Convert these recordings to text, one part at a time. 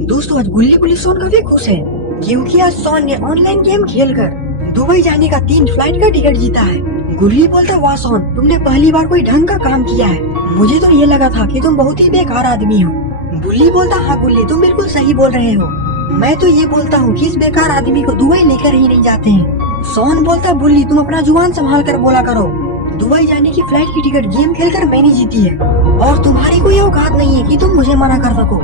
दोस्तों आज गुल्ली गुल्ली सोन काफी खुश है क्योंकि आज सोन ने ऑनलाइन गेम खेलकर दुबई जाने का 3 फ्लाइट का टिकट जीता है। गुल्ली बोलता, वाह सोन, तुमने पहली बार कोई ढंग का काम किया है। मुझे तो ये लगा था कि तुम बहुत ही बेकार आदमी हो। गुल्ली बोलता, हाँ गुल्ली, तुम बिल्कुल सही बोल रहे हो। मैं तो ये बोलता हूँ कि इस बेकार आदमी को दुबई लेकर ही नहीं जाते हैं। सोन बोलता, बुल्ली तुम अपना जुबान संभाल कर बोला करो। दुबई जाने की फ्लाइट की टिकट गेम खेलकर मैंने जीती है और तुम्हारी कोई औकात नहीं है कि तुम मुझे मना कर सको।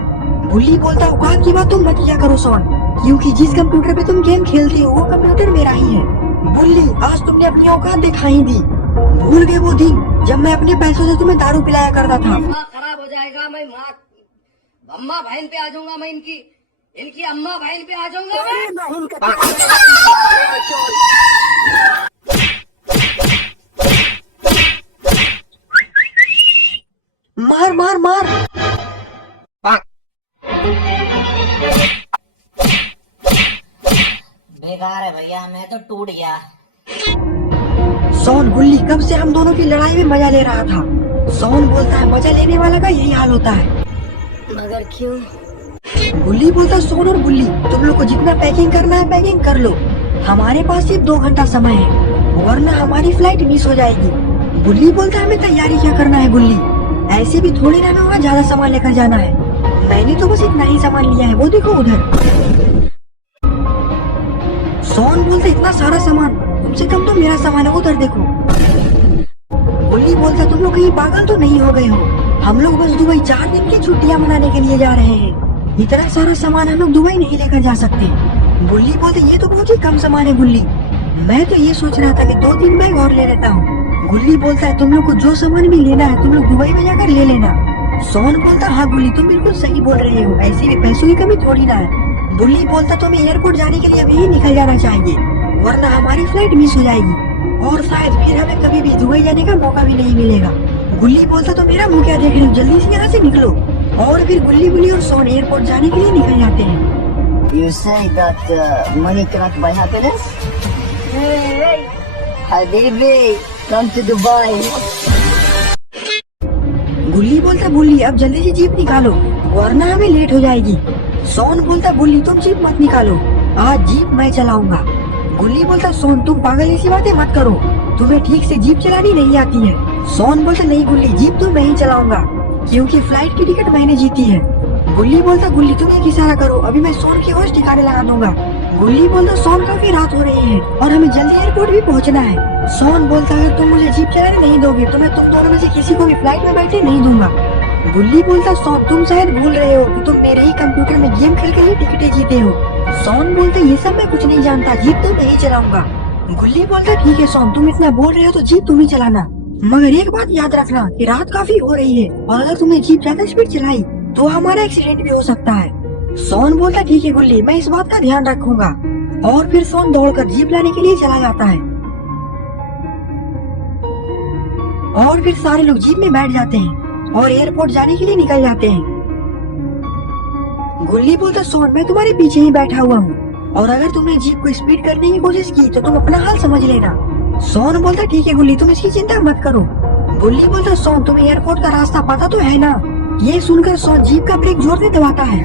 बुल्ली बोलता, औकात की बात तुम मत किया करो सोन, क्योंकि जिस कंप्यूटर पे तुम गेम खेलते हो वो कंप्यूटर मेरा ही है। बुल्ली, आज तुमने अपनी औकात दिखा ही दी। भूल गए वो दिन जब मैं अपने पैसों से तुम्हें दारू पिलाया करता था। खराब हो जाएगा, मैं माँ अम्मा बहन पे आ जाऊंगा, मैं इनकी अम्मा बहन पे आ जाऊंगा मैं। मार मार मार। बेकार है भैया, मैं तो टूट गया। सोन, गुल्ली कब से हम दोनों की लड़ाई में मजा ले रहा था। सोन बोलता है, मजा लेने वाला का यही हाल होता है। मगर क्यों? गुल्ली बोलता, सोन और गुल्ली तुम लोग को जितना पैकिंग करना है पैकिंग कर लो, हमारे पास सिर्फ 2 घंटा समय है वरना हमारी फ्लाइट मिस हो जाएगी। गुल्ली बोलता, हमें तैयारी क्या करना है गुल्ली, ऐसे भी थोड़ी ना वहाँ ज्यादा सामान लेकर जाना है। मैंने तो बस इतना ही सामान लिया है, वो देखो उधर। सोन बोलता, इतना सारा सामान, तुमसे कम तो मेरा सामान है, उधर देखो। गुल्ली बोलता, तुम लोग कहीं पागल तो नहीं हो गए हो, हम लोग बस दुबई 4 दिन की छुट्टियां मनाने के लिए जा रहे हैं, इतना सारा सामान हम लोग दुबई नहीं लेकर जा सकते। गुल्ली बोलते, ये तो बहुत ही कम सामान है गुल्ली, मैं तो ये सोच रहा था कि 2-3 बैग और ले लेता हूँ। गुल्ली बोलता है, तुम लोग को जो सामान भी लेना है तुम लोग दुबई में जाकर ले लेना। सोन बोलता, हाँ गुल्ली तुम बिल्कुल सही बोल रहे हो, ऐसे भी पैसों की कमी थोड़ी ना है। गुल्ली बोलता, तुम्हें एयरपोर्ट जाने के लिए अभी ही निकल जाना चाहिए वरना हमारी फ्लाइट मिस हो जाएगी और शायद फिर हमें कभी भी दुबई जाने का मौका भी नहीं मिलेगा। गुल्ली बोलता, तो मेरा मुंह क्या देख रहे हो, जल्दी से यहाँ से निकलो। और फिर गुल्ली गुल्ली और सोन एयरपोर्ट जाने के लिए निकल जाते हैं। You say that money cannot buy happiness? Hey, Habibi, come to Dubai. गुल्ली बोलता, बुल्ली अब जल्दी से जीप निकालो वरना हमें लेट हो जाएगी। सोन बोलता, बुल्ली तुम जीप मत निकालो, आज जीप मैं चलाऊंगा। गुल्ली बोलता, सोन तुम पागल ऐसी बातें मत करो, तुम्हें ठीक से जीप चलानी नहीं आती है। सोन बोलता, नहीं गुल्ली, जीप तो मैं ही चलाऊंगा क्योंकि फ्लाइट की टिकट मैंने जीती है। गुल्ली बोलता, गुल्ली तुम एक इशारा करो, अभी मैं सोन की होश ठिकाने लगा दूंगा। गुल्ली बोलता, सोन काफी रात हो रही है और हमें जल्दी एयरपोर्ट भी पहुंचना है। सोन बोलता, अगर तुम मुझे जीप चलाने नहीं दोगे तो मैं तुम दोनों में से किसी को भी फ्लाइट में बैठने नहीं दूंगा। गुल्ली बोलता, सोन तुम शायद भूल रहे हो कि तुम मेरे ही कंप्यूटर में गेम खेल कर ही टिकटें जीते हो। सोन बोलता, ये सब मैं कुछ नहीं जानता, जीप तो मैं ही चलाऊंगा। गुल्ली बोलता, ठीक है सोन, तुम इतना बोल रहे हो तो जीप तुम ही चलाना, मगर एक बात याद रखना कि रात काफी हो रही है और अगर तुमने जीप ज्यादा स्पीड चलाई तो हमारा एक्सीडेंट भी हो सकता है। सोन बोलता, ठीक है गुल्ली, मैं इस बात का ध्यान रखूंगा। और फिर सोन दौड़कर जीप लाने के लिए चला जाता है और फिर सारे लोग जीप में बैठ जाते हैं और एयरपोर्ट जाने के लिए निकल जाते हैं। गुल्ली बोलता, सोन मैं तुम्हारे पीछे ही बैठा हुआ हूँ और अगर तुमने जीप को स्पीड करने की कोशिश की तो तुम अपना हाल समझ लेना। सोन बोलता, ठीक है गुल्ली, तुम इसकी चिंता मत करो। गुल्ली बोलता, सोन तुम्हें एयरपोर्ट का रास्ता पता तो है ना। ये सुनकर सोन जीप का ब्रेक जोर से दबाता है।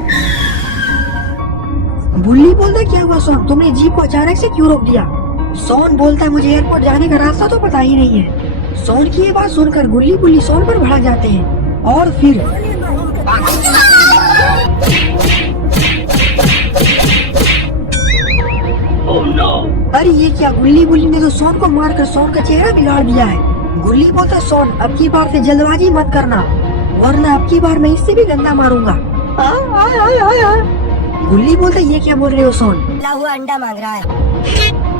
गुल्ली बोलता, क्या हुआ सोन, तुमने जीप को अचानक से क्यों रोक दिया। सोन बोलता, मुझे एयरपोर्ट जाने का रास्ता तो पता ही नहीं है। सोन की ये बात सुनकर गुल्ली गुल्ली सोन पर भड़क जाते हैं और फिर अरे ये क्या, गुल्ली गुल्ली ने तो सोन को मारकर सोन का चेहरा बिगाड़ दिया है। गुल्ली बोलता, सोन अब की बार से जल्दबाजी मत करना वरना अब की बार मैं इससे भी गंदा मारूंगा। गुल्ली बोलता, ये क्या बोल रहे हो सोन, हुआ अंडा मांग रहा है।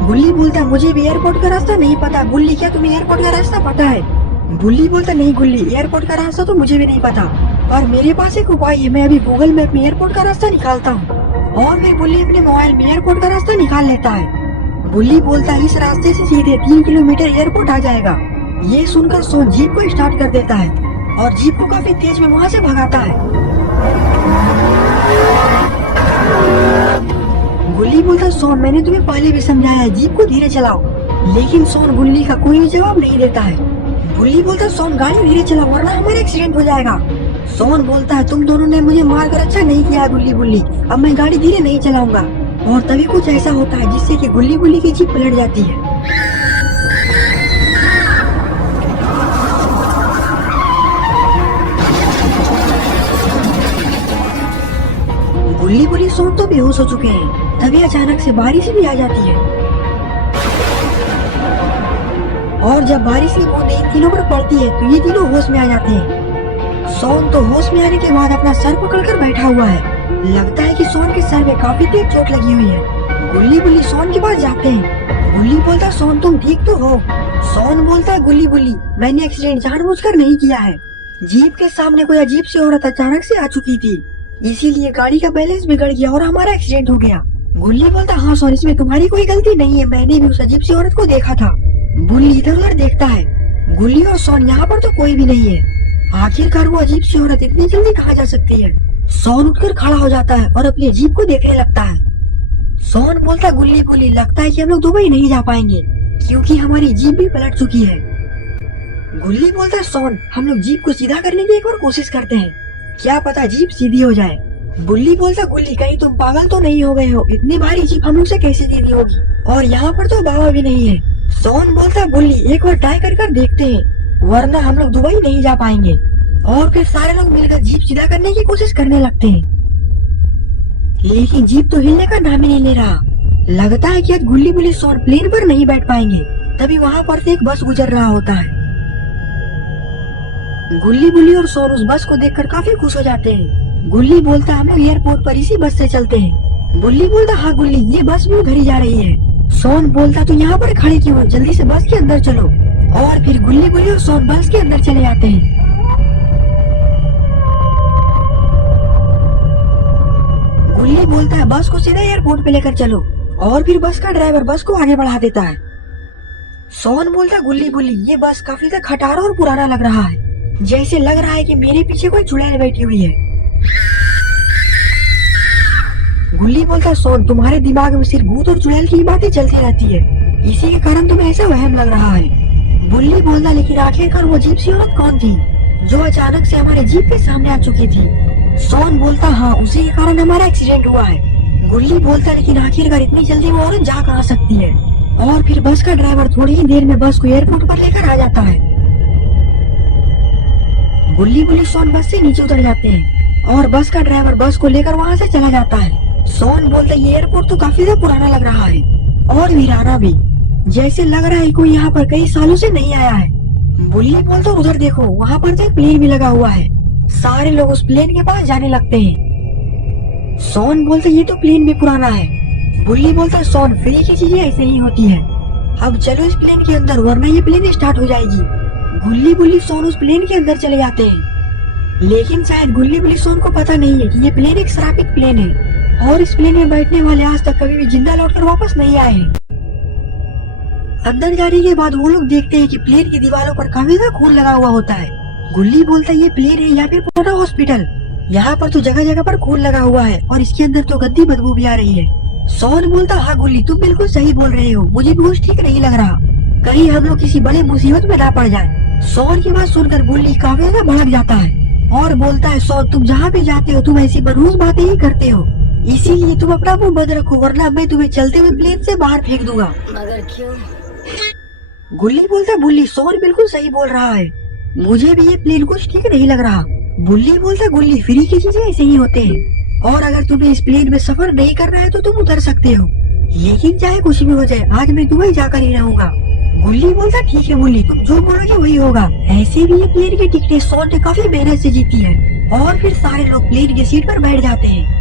गुल्ली बोलता, मुझे भी एयरपोर्ट का रास्ता नहीं पता। गुल्ली, क्या तुम्हें एयरपोर्ट का रास्ता पता है। गुल्ली बोलता, नहीं गुल्ली, एयरपोर्ट का रास्ता तो मुझे भी नहीं पता और मेरे पास एक उपाय है, मैं अभी गूगल मैप में एयरपोर्ट का रास्ता निकालता हूँ। और फिर गुल्ली अपने मोबाइल में एयरपोर्ट का रास्ता निकाल लेता है। गुल्ली बोलता, इस रास्ते से सीधे 3 किलोमीटर एयरपोर्ट आ जाएगा। ये सुनकर सोन जीप को स्टार्ट कर देता है और जीप को काफी तेज में वहाँ से भगाता है। गुल्ली बोलता, सोन मैंने तुम्हें पहले भी समझाया है, जीप को धीरे चलाओ, लेकिन सोन गुल्ली का कोई जवाब नहीं देता है। गुल्ली बोलता, सोन गाड़ी धीरे चलाओ वरना हमारा एक्सीडेंट हो जाएगा। सोन बोलता है तुम दोनों ने मुझे मारकर अच्छा नहीं किया गुल्ली बुल्ली, अब मैं गाड़ी धीरे नहीं चलाऊंगा। और तभी कुछ ऐसा होता है जिससे कि गुल्ली बुल्ली की जीप पलट जाती है। गुल्ली बुल्ली सोन तो बेहोश हो चुके हैं। तभी अचानक से बारिश भी आ जाती है और जब बारिश की बूंदें इन तीनों पर पड़ती है तो ये तीनों होश में आ जाते हैं। सोन तो होश में आने के बाद अपना सर पकड़कर बैठा हुआ है। लगता है कि सोन के सर में काफी तेज चोट लगी हुई है। गुल्ली बुल्ली सोन के पास जाते हैं। गुल्ली बोलता सोन तुम ठीक तो हो? सोन बोलता है गुल्ली बुल्ली मैंने एक्सीडेंट जानबूझकर नहीं किया है। जीप के सामने कोई अजीब सी औरत अचानक से आ चुकी थी, इसीलिए गाड़ी का बैलेंस बिगड़ गया और हमारा एक्सीडेंट हो गया। गुल्ली बोलता हाँ सोन इसमें तुम्हारी कोई गलती नहीं है, मैंने भी उस अजीब सी औरत को देखा था। बुल्ली इधर उधर देखता है। गुल्ली और सोन यहाँ पर तो कोई भी नहीं है। आखिरकार वो अजीब सी औरत इतनी जल्दी कहाँ जा सकती है? सोन उठकर खड़ा हो जाता है और अपनी जीप को देखने लगता है। सोन बोलता गुल्ली बुल्ली लगता है कि हम लोग दुबई नहीं जा पाएंगे क्योंकि हमारी जीप भी पलट चुकी है। गुल्ली बोलता सोन हम लोग जीप को सीधा करने की एक और कोशिश करते हैं, क्या पता जीप सीधी हो जाए। बुल्ली बोलता गुल्ली कहीं तुम पागल तो नहीं हो गए हो, इतनी भारी जीप हम लोग से कैसे सीधी होगी, और यहाँ पर तो बाबा भी नहीं है। सोन बोलता बुल्ली एक बार ट्राई कर देखते हैं वरना हम लोग दुबई नहीं जा पाएंगे। और फिर सारे लोग मिलकर जीप सीधा करने की कोशिश करने लगते हैं, लेकिन जीप तो हिलने का नाम ही नहीं ले रहा। लगता है कि आज गुल्ली बुल्ली सोन प्लेन पर नहीं बैठ पाएंगे। तभी वहाँ पर से एक बस गुजर रहा होता है। गुल्ली बुल्ली और सोन उस बस को देखकर काफी खुश हो जाते हैं। गुल्ली बोलता हम लोग एयरपोर्ट पर इसी बस से चलते हैं। बुल्ली बोलता हाँ गुल्ली ये बस भी उधर ही जा रही है। सोन बोलता तो यहाँ पर खड़े क्यों हो, जल्दी से बस के अंदर चलो। और फिर गुल्ली बुल्ली और सोन बस के अंदर चले जाते हैं। गुल्ली बोलता है बस को सीधा एयरपोर्ट पे लेकर चलो, और फिर बस का ड्राइवर बस को आगे बढ़ा देता है। सोन बोलता गुल्ली बुल्ली ये बस काफी ज्यादा खटारा और पुराना लग रहा है, जैसे लग रहा है कि मेरे पीछे कोई चुड़ैल बैठी हुई है। गुल्ली बोलता सोन तुम्हारे दिमाग में सिर्फ भूत और चुड़ैल की बातें चलती रहती है, इसी के कारण तुम्हें ऐसा वहम लग रहा है। बुल्ली बोलता लेकिन आखिरकार वो अजीब सी औरत कौन थी जो अचानक से हमारे जीप के सामने आ चुकी थी? सोन बोलता हाँ उसी के कारण हमारा एक्सीडेंट हुआ है। गुल्ली बोलता लेकिन आखिरकार इतनी जल्दी वो औरत जा कहाँ सकती है? और फिर बस का ड्राइवर थोड़ी ही देर में बस को एयरपोर्ट पर लेकर आ जाता है। गुल्ली बुल्ली सोन बस से नीचे उतर जाते हैं और बस का ड्राइवर बस को लेकर वहाँ से चला जाता है। सोन बोलता ये एयरपोर्ट तो काफी ज्यादा पुराना लग रहा है और वीराना भी, जैसे लग रहा है कोई यहाँ पर कई सालों से नहीं आया है। बुल्ली बोलता उधर देखो वहाँ पर तो एक प्लेन भी लगा हुआ है। सारे लोग उस प्लेन के पास जाने लगते हैं। सोन बोलता ये तो प्लेन भी पुराना है। बुल्ली बोलता सोन फ्री की चीजें ऐसे ही होती है, अब चलो इस प्लेन के अंदर वरना ये प्लेन स्टार्ट हो जाएगी। गुल्ली बुल्ली सोन उस प्लेन के अंदर चले जाते हैं, लेकिन शायद गुल्ली बुल्ली सोन को पता नहीं है कि ये प्लेन एक श्रापित प्लेन है और इस प्लेन में बैठने वाले आज तक कभी भी जिंदा लौटकर वापस नहीं आए हैं। अंदर जाने के बाद वो लोग देखते हैं कि प्लेन की दीवारों पर काफी ज्यादा खून लगा हुआ होता है। गुल्ली बोलता ये प्लेन है या फिर पुराना हॉस्पिटल, यहाँ पर तो जगह जगह पर खून लगा हुआ है और इसके अंदर तो गंदी बदबू भी आ रही है। सोन बोलता हाँ गुल्ली तुम बिल्कुल सही बोल रहे हो, मुझे भी कुछ ठीक नहीं लग रहा, कहीं हम लोग किसी बड़े मुसीबत में ना पड़ जाए। सोन की बात सुनकर बुल्ली काफी ज्यादा भड़क जाता है और बोलता है सोन तुम जहाँ भी जाते हो तुम ऐसी मनहूस बातें ही करते हो, इसीलिए तुम अपना मुंह बंद रखो वरना मैं तुम्हें चलते हुए प्लेन से बाहर फेंक दूंगा। मगर क्यों? गुल्ली बोलता बुल्ली सोन बिल्कुल सही बोल रहा है, मुझे भी ये प्लेन कुछ ठीक नहीं लग रहा। बुल्ली बोलता गुल्ली फ्री की चीजें ऐसे ही होते हैं और अगर तुम्हें इस प्लेन में सफर नहीं करना है तो तुम उतर सकते हो, लेकिन चाहे कुछ भी हो जाए आज मैं दुबई जाकर ही रहूंगा। गुल्ली बोलता ठीक है बुल्ली तुम जो बोलोगे वही होगा। ऐसे भी ये प्लेन की टिकटें सोन ने काफी मेहनत से जीती है और फिर सारे लोग प्लेन की सीट पर बैठ जाते हैं।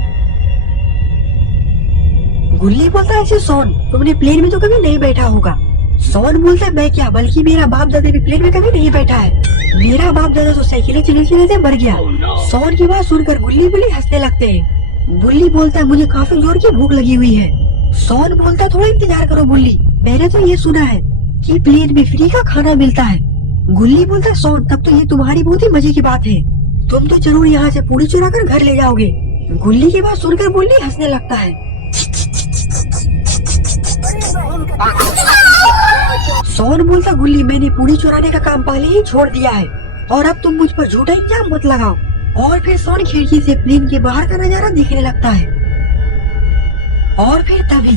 गुल्ली बोलता ऐसे सोन तुमने प्लेन में तो कभी नहीं बैठा होगा। सोन बोलता है मैं क्या बल्कि मेरा बाप दादा भी प्लेन में कभी नहीं बैठा है, मेरा बाप दादा तो साइकिलें चलाते मर गया। सोन की बात सुनकर गुल्ली बुल्ली हंसने लगते हैं। बुल्ली बोलता है मुझे काफी जोर की भूख लगी हुई है। सोन बोलता थोड़ा इंतजार करो बुल्ली, मैंने तो ये सुना है कि प्लेन में फ्री का खाना मिलता है। गुल्ली बोलता सोन तब तो ये तुम्हारी बहुत ही मजे की बात है, तुम तो जरूर यहाँ से पूरी चुरा कर घर ले जाओगे। गुल्ली की बात सुनकर बुल्ली हंसने लगता है। सोन बोलता गुल्ली मैंने पूरी चुराने का काम पहले ही छोड़ दिया है और अब तुम मुझ पर झूठा इल्जाम मत लगाओ। और फिर सोन खिड़की से प्लेन के बाहर का नजारा दिखने लगता है। और फिर तभी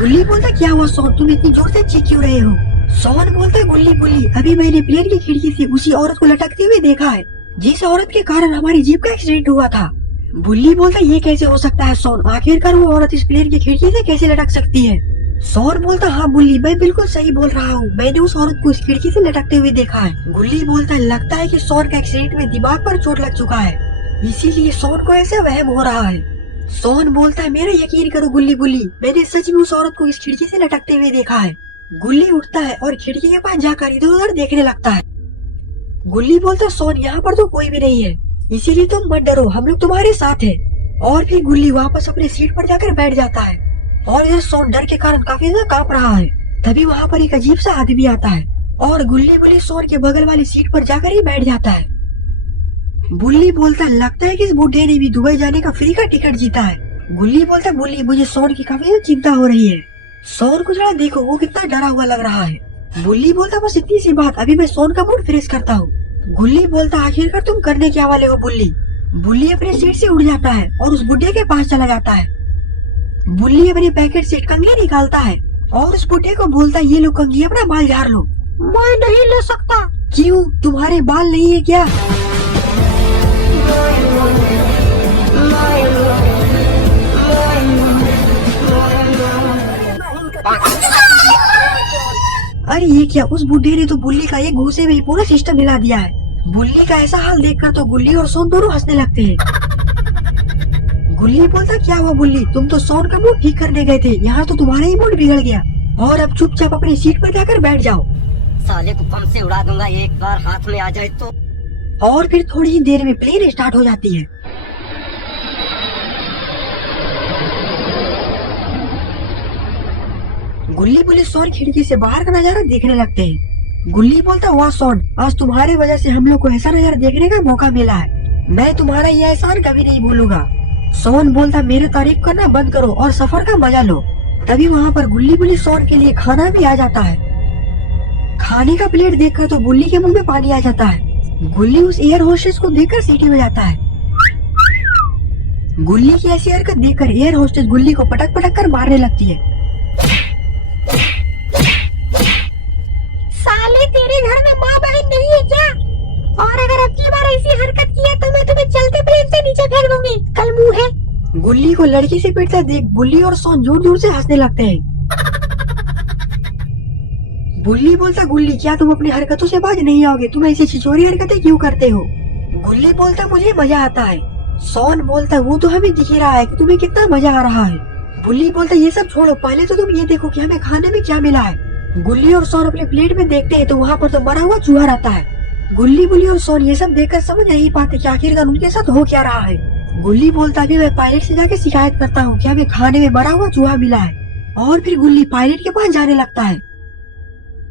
गुल्ली बोलता क्या हुआ सोन, तुम इतनी जोर से चीख क्यों रहे हो? सोन बोलता गुल्ली बुल्ली अभी मैंने प्लेन की खिड़की से उसी औरत को लटकते हुए देखा है जिस औरत के कारण हमारी जीप का एक्सीडेंट हुआ था। बुल्ली बोलता ये कैसे हो सकता है सोन, आखिरकार वो औरत इस प्लेन की खिड़की से कैसे लटक सकती है? सोन बोलता हाँ बुल्ली मैं बिल्कुल सही बोल रहा हूँ, मैंने उस औरत को इस खिड़की से लटकते हुए देखा है। गुल्ली बोलता लगता है कि सोन का एक्सीडेंट में दिमाग पर चोट लग चुका है, इसीलिए सोन को ऐसा वहम हो रहा है। सोन बोलता है मेरा यकीन करो गुल्ली बुल्ली, मैंने सच में उस औरत को इस खिड़की से लटकते हुए देखा है। गुल्ली उठता है और खिड़की के पास जाकर इधर उधर देखने लगता है। गुल्ली बोलता सोन यहाँ पर तो कोई भी नहीं है, इसीलिए तुम मत डरो, हम लोग तुम्हारे साथ हैं। और फिर गुल्ली वापस अपनी सीट पर जाकर बैठ जाता है और यह सोन डर के कारण काफी ज्यादा कांप रहा है। तभी वहाँ पर एक अजीब सा आदमी आता है और गुल्ली बुल्ली सोन के बगल वाली सीट पर जाकर ही बैठ जाता है। बुल्ली बोलता लगता है कि इस बुढ़े ने भी दुबई जाने का फ्री का टिकट जीता है। गुल्ली बोलता बुल्ली मुझे सोन की काफी चिंता हो रही है, सोन को जरा देखो वो कितना डरा हुआ लग रहा है। बुल्ली बोलता बस इतनी सी बात, अभी मैं सोन का मूड फ्रेश करता हूँ। गुल्ली बोलता आखिरकार तुम करने क्या वाले हो बुल्ली? बुल्ली अपने सीट से उड़ जाता है और उस बुढ़े के पास चला जाता है। बुल्ली अपने पैकेट से कंघी निकालता है और उस बुढ़े को बोलता ये लो कंघी, अपना बाल झाड़ लो। मैं नहीं ले सकता। क्यों, तुम्हारे बाल नहीं है क्या? अरे ये क्या, उस बुढ़े ने तो बुल्ली का एक घूसे में ही पूरा सिस्टम हिला दिया है। बुल्ली का ऐसा हाल देखकर तो गुल्ली और सोन दोनों हंसने लगते हैं। गुल्ली बोलता क्या हुआ बुल्ली, तुम तो सोन का मूड ठीक करने गए थे, यहाँ तो तुम्हारा ही मूड बिगड़ गया और अब चुपचाप अपनी सीट पर जाकर बैठ जाओ। साले को बम से उड़ा दूंगा एक बार हाथ में आ जाए तो। और फिर थोड़ी ही देर में प्लेन स्टार्ट हो जाती है। गुल्ली बुल्ली सोन खिड़की से बाहर का नजारा देखने लगते हैं। गुल्ली बोलता वाह सोन, आज तुम्हारे वजह से हम लोग को ऐसा नजारा देखने का मौका मिला है, मैं तुम्हारा ये एहसान कभी नहीं भूलूंगा। सोन बोलता मेरी तारीफ करना बंद करो और सफर का मजा लो। तभी वहाँ पर गुल्ली बुल्ली सोन के लिए खाना भी आ जाता है। खाने का प्लेट देखकर तो गुल्ली के मुंह में पानी आ जाता है। गुल्ली उस एयर होस्टेस को देखकर सीटी बजाता है। गुल्ली की ऐसी हरकत देखकर एयर होस्टेस गुल्ली को पटक पटक कर मारने लगती है। साले तेरे घर में माँ बहन नहीं है क्या? और अगर अब की बार ऐसी हरकत की है तो मैं तुम्हें चलते प्लेन से नीचे फेंक दूंगी, कल मुंह है। गुल्ली को लड़की से पीटता देख बुल्ली और सोन जोर जोर से हंसने लगते हैं। बुल्ली बोलता गुल्ली क्या तुम अपनी हरकतों से बाज नहीं आओगे, तुम ऐसी छिछोरी हरकतें क्यों करते हो? गुल्ली बोलता मुझे मजा आता है। सोन बोलता वो तो हमें दिख ही रहा है कि तुम्हें कितना मजा आ रहा है। बुल्ली बोलता ये सब छोड़ो, पहले तो तुम ये देखो कि हमें खाने में क्या मिला है। गुल्ली और सोन अपने प्लेट में देखते हैं तो वहाँ पर तो मरा हुआ चूहा रहता है। गुल्ली बुल्ली और सोन ये सब देखकर समझ नहीं पाते कि आखिरकार उनके साथ हो क्या रहा है। गुल्ली बोलता कि मैं पायलट से जाके शिकायत करता हूँ कि हमें खाने में मरा हुआ चूहा मिला है। और फिर गुल्ली पायलट के पास जाने लगता है।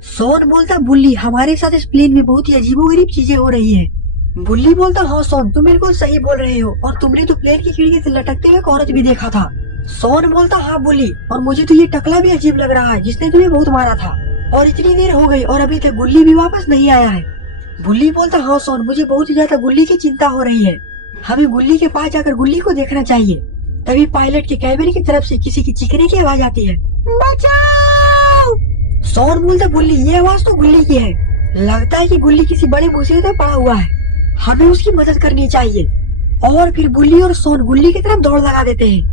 सोन बोलता बुल्ली हमारे साथ इस प्लेन में बहुत ही अजीबोगरीब चीजें हो रही है। बुल्ली बोलता हाँ सोन तुम बिल्कुल सही बोल रहे हो, और तुमने तो प्लेन की खिड़की से लटकते हुए एक औरत भी देखा था। सोन बोलता हाँ बुल्ली, और मुझे तो ये टकला भी अजीब लग रहा है जिसने तुम्हें बहुत मारा था, और इतनी देर हो गई और अभी तक गुल्ली भी वापस नहीं आया है। बुल्ली बोलता हाँ सोन मुझे बहुत ही ज्यादा गुल्ली की चिंता हो रही है, हमें गुल्ली के पास जाकर गुल्ली को देखना चाहिए। तभी पायलट के कैबिन की तरफ से किसी की चीखने की आवाज आती है, बचाओ। सोन बोलता बुल्ली ये आवाज तो गुल्ली की है, लगता है कि गुल्ली किसी बड़े मुसीबत में पड़ा हुआ है, हमें उसकी मदद करनी चाहिए। और फिर बुल्ली और सोन गुल्ली की तरफ दौड़ लगा देते हैं,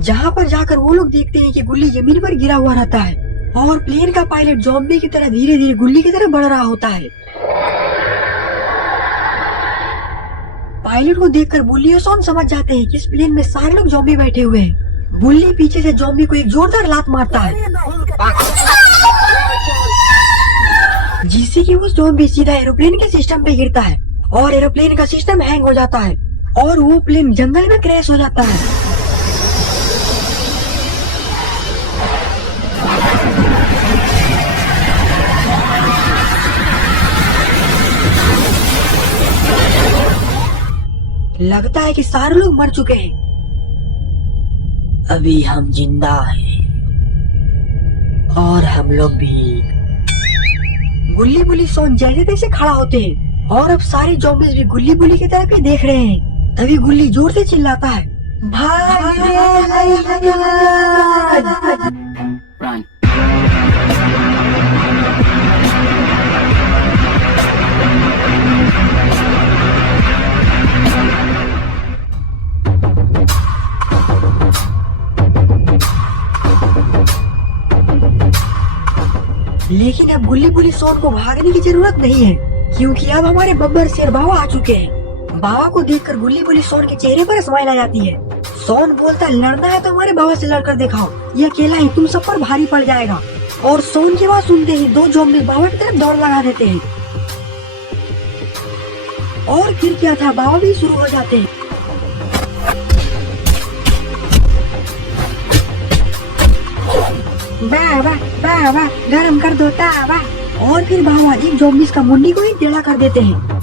जहाँ पर जाकर वो लोग देखते हैं कि गुल्ली जमीन पर गिरा हुआ रहता है और प्लेन का पायलट ज़ॉम्बी की तरह धीरे धीरे गुल्ली की तरफ बढ़ रहा होता है। पायलट को देखकर बुल्ली और सोन समझ जाते हैं कि इस प्लेन में सारे लोग ज़ॉम्बी बैठे हुए हैं। बुल्ली पीछे से ज़ॉम्बी को एक जोरदार लात मारता है, जिससे कि वो ज़ॉम्बी सीधा एरोप्लेन के सिस्टम पे गिरता है और एरोप्लेन का सिस्टम हैंग हो जाता है और वो प्लेन जंगल में क्रैश हो जाता है। लगता है कि सारे लोग मर चुके हैं, अभी हम जिंदा हैं और हम लोग भी गुल्ली बुल्ली सोन जैसे तैसे खड़ा होते हैं और अब सारे ज़ॉम्बीज़ भी गुल्ली बुल्ली की तरफ ही देख रहे हैं। तभी गुल्ली जोर से चिल्लाता है, भाग रे हैदराबाद। लेकिन अब गुल्ली बुल्ली सोन को भागने की जरूरत नहीं है, क्योंकि अब हमारे बब्बर शेर बाबा आ चुके हैं। बाबा को देखकर गुल्ली बुल्ली सोन के चेहरे पर स्माइल आ जाती है। सोन बोलता है, लड़ना है तो हमारे बाबा से लड़कर दिखाओ, ये अकेला ही तुम सब पर भारी पड़ जाएगा। और सोन की बात सुनते ही दो ज़ॉम्बी बाबा की तरफ दौड़ लगा देते हैं। और फिर क्या था, बाबा भी शुरू हो जाते हैं। बाबा बाबा गरम कर दो तावा। और फिर बाबा एक ज़ॉम्बीज़ का मुंडी को ही टेढ़ा कर देते हैं,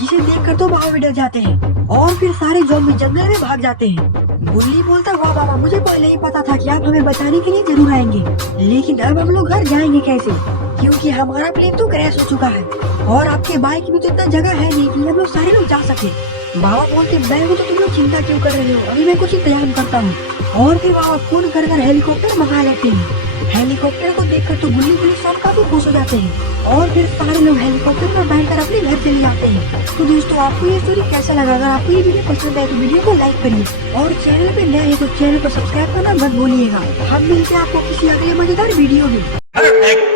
जिसे देखकर तो बाबा भी डर जाते हैं। और फिर सारे ज़ॉम्बी जंगल में भाग जाते हैं। गुल्ली बोलता, वाह बाबा, मुझे पहले ही पता था कि आप हमें बचाने के लिए जरूर आएंगे, लेकिन अब हम लोग घर जाएंगे कैसे, क्योंकि हमारा प्लेन तो क्रैश हो चुका है और आपके बाइक में तो इतना जगह है नहीं कि हम लोग सारे लोग जा सके। बाबा बोलते, मैं हूँ तो तुम लोग चिंता क्यों कर रहे हो, अभी मैं कुछ इंतजाम करता हूँ। और फिर बाबा फोन कर हेलीकॉप्टर मंगा लेते हैं। हेलीकॉप्टर को देखकर तो गुल्ली बुल्ली सब काफी खुश हो जाते हैं और फिर सारे लोग हेलीकॉप्टर पर बैठकर अपने घर चले जाते हैं। तो दोस्तों, आपको ये स्टोरी कैसा लगा? अगर आपको ये वीडियो पसंद आए तो वीडियो को लाइक करिए और चैनल पे नए हैं तो चैनल को सब्सक्राइब करना मत भूलिएगा। हम मिलते हैं आपको किसी अगले मजेदार वीडियो में।